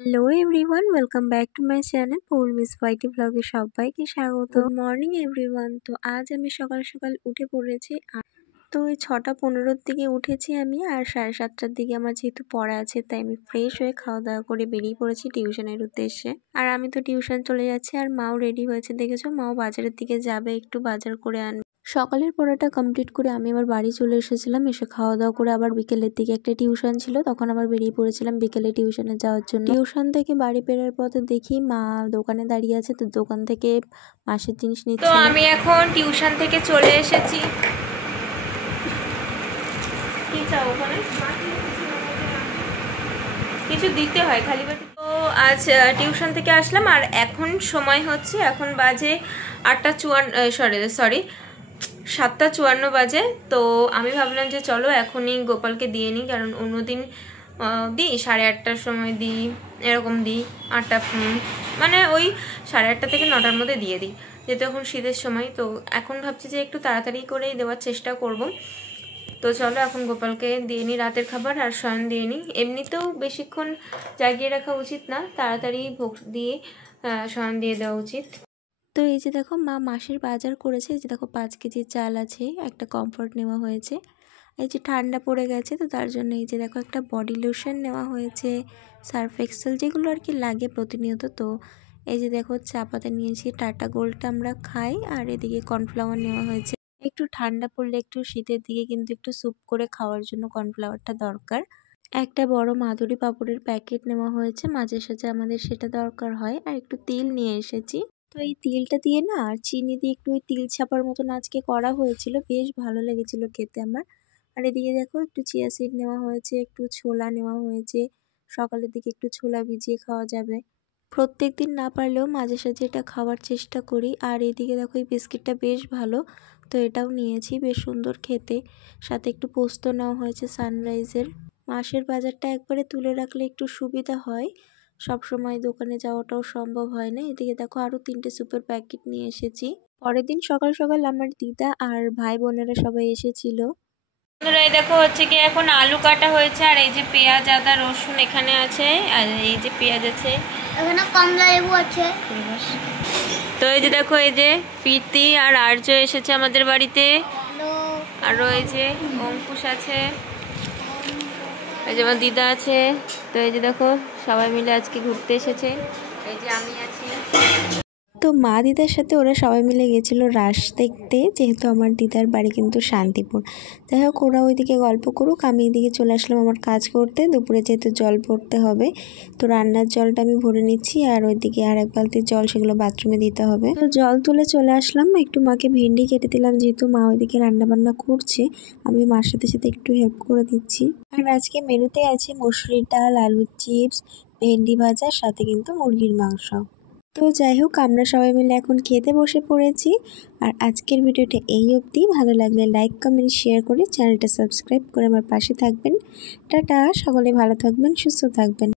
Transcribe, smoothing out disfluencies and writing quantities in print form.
Hello everyone, welcome back to my channel Poulami's YT ব্লগে সবাইকে স্বাগত। Good morning everyone. তো আজ আমি সকাল সকাল উঠে পড়েছি। তো ওই 6:15-র দিকে উঠেছি আমি, আর 7:30-টার দিকে আমার যেহেতু পড়া আছে তাই আমি ফ্রেশ হয়ে খাওয়া দাওয়া করে বেরিয়ে পড়েছি টিউশনের উদ্দেশ্যে। আর আমি তো টিউশন চলে যাচ্ছি, আর মাও রেডি হয়েছে, দেখেছো মাও বাজারের দিকে যাবে, একটু বাজার করে আনবে। সকালের পড়াটা কমপ্লিট করে আমি আবার বাড়ি চলে এসেছিলাম। এসে খাওয়া দাওয়া করে আবার বিকেলের দিকে একটা টিউশন ছিল, তখন আবার বেরিয়ে পড়েছিলাম বিকেলে টিউশনে যাওয়ার জন্য। টিউশন থেকে বাড়ি ফেরার পথে দেখি মা দোকানে দাঁড়িয়ে আছে, তো দোকান থেকে মাসের জিনিস নিচ্ছে। তো আমি এখন টিউশন থেকে চলে এসেছি। কি চাও ওখানে? কিছু দিতে হয় খালি বাটি। তো আজ টিউশন থেকে আসলাম, আর এখন সময় হচ্ছে, এখন বাজে 8:54, সরি 7:54 বাজে। তো আমি ভাবলাম যে চলো এখনই গোপালকে দিয়ে নিই, কারণ অন্যদিন দিই 8:30টার সময় দিই, এরকম দিই 8টা, মানে ওই 8:30 থেকে 9টার মধ্যে দিয়ে দিই, যেহেতু এখন শীতের সময়। তো এখন ভাবছি যে একটু তাড়াতাড়ি করেই দেওয়ার চেষ্টা করব। তো চলো এখন গোপালকে দিয়ে নিই রাতের খাবার, আর শয়ন দিয়ে নিই। এমনিতেও বেশিক্ষণ জাগিয়ে রাখা উচিত না, তাড়াতাড়ি ভোগ দিয়ে শয়ন দিয়ে দেওয়া উচিত। তো এই যে দেখো মা মাসের বাজার করেছে, এই যে দেখো 5 কেজি চাল আছে, একটা কমফর্ট নেওয়া হয়েছে। এই যে ঠান্ডা পড়ে গেছে, তো তার জন্য এই যে দেখো একটা বডি লোশন নেওয়া হয়েছে, সার্ফ এক্সেল, যেগুলো আর কি লাগে প্রতিনিয়ত। তো এই যে দেখো চা পাতা নিয়েছি, টাটা গোল্ডটা আমরা খাই, আর এদিকে কর্নফ্লাওয়ার নেওয়া হয়েছে। একটু ঠান্ডা পড়লে, একটু শীতের দিকে কিন্তু একটু স্যুপ করে খাওয়ার জন্য কর্নফ্লাওয়ারটা দরকার। একটা বড় মাদুরি পাপড়ের প্যাকেট নেওয়া হয়েছে, মাঝে সাঝে আমাদের সেটা দরকার হয়। আর একটু তিল নিয়ে এসেছি। তো এই তিলটা দিয়ে না আর চিনি দিয়ে একটু ওই তিল ছাপার মতন আজকে করা হয়েছিল, বেশ ভালো লেগেছিল খেতে আমার। আর এদিকে দেখো একটু চিয়া সিড নেওয়া হয়েছে, একটু ছোলা নেওয়া হয়েছে, সকালের দিকে একটু ছোলা ভিজিয়ে খাওয়া যাবে। প্রত্যেকদিন না পারলেও মাঝে সাঝে এটা খাওয়ার চেষ্টা করি। আর এইদিকে দেখো এই বিস্কিটটা বেশ ভালো, তো এটাও নিয়েছি, বেশ সুন্দর খেতে। সাথে একটু পোস্ত নেওয়া হয়েছে সানরাইজের। মাসের বাজারটা একবারে তুলে রাখলে একটু সুবিধা হয়, সব সময় দোকানে যাওয়াটাও সম্ভব হয় না। এদিকে দেখো আরো 3টে সুপের প্যাকেট নিয়ে এসেছি। পরের দিন সকাল সকাল আমার দিদা আর ভাই বোনেরা সবাই এসেছিল। এই দেখো হচ্ছে কি এখন আলু কাটা হয়েছে, আর এই যে পেঁয়াজ আদা রসুন এখানে আছে, আর এই যে পেঁয়াজ আছে, এখানে কমলা লেবু আছে। তো এই যে দেখো এই যে প্রীতি আর আর্য এসেছে আমাদের বাড়িতে, আরো এই যে অঙ্কুশ আছে, এই যে আমার দিদা আছে। তো এই যে দেখো সবাই মিলে আজকে ঘুরতে এসেছে, এই যে আমি আছি। তো মা দিদার সাথে ওরা সবাই মিলে গেছিলো রাস দেখতে, যেহেতু আমার দিদার বাড়ি কিন্তু শান্তিপুর। যাই হোক ওরা ওইদিকে গল্প করুক, আমি এদিকে চলে আসলাম আমার কাজ করতে। দুপুরে যেহেতু জল ভরতে হবে, তো রান্নার জলটা আমি ভরে নিচ্ছি, আর ওইদিকে আর এক বালতি জল সেগুলো বাথরুমে দিতে হবে। তো জল তুলে চলে আসলাম, একটু মাকে ভেন্ডি কেটে দিলাম, যেহেতু মা ওইদিকে রান্না বান্না করছে, আমি মার সাথে সাথে একটু হেল্প করে দিচ্ছি। আর আজকে মেনুতে আছে মসুরির ডাল, আলুর চিপস, ভেন্ডি ভাজা, সাথে কিন্তু মুরগির মাংস। তো যাই হোক আমরা সবাই মিলে এখন খেতে বসে পড়েছি। আর আজকের ভিডিওটা এই অবধি। ভালো লাগলে লাইক কমেন্ট শেয়ার করে চ্যানেলটা সাবস্ক্রাইব করে আমার পাশে থাকবেন। টাটা, সকলে ভালো থাকবেন, সুস্থ থাকবেন।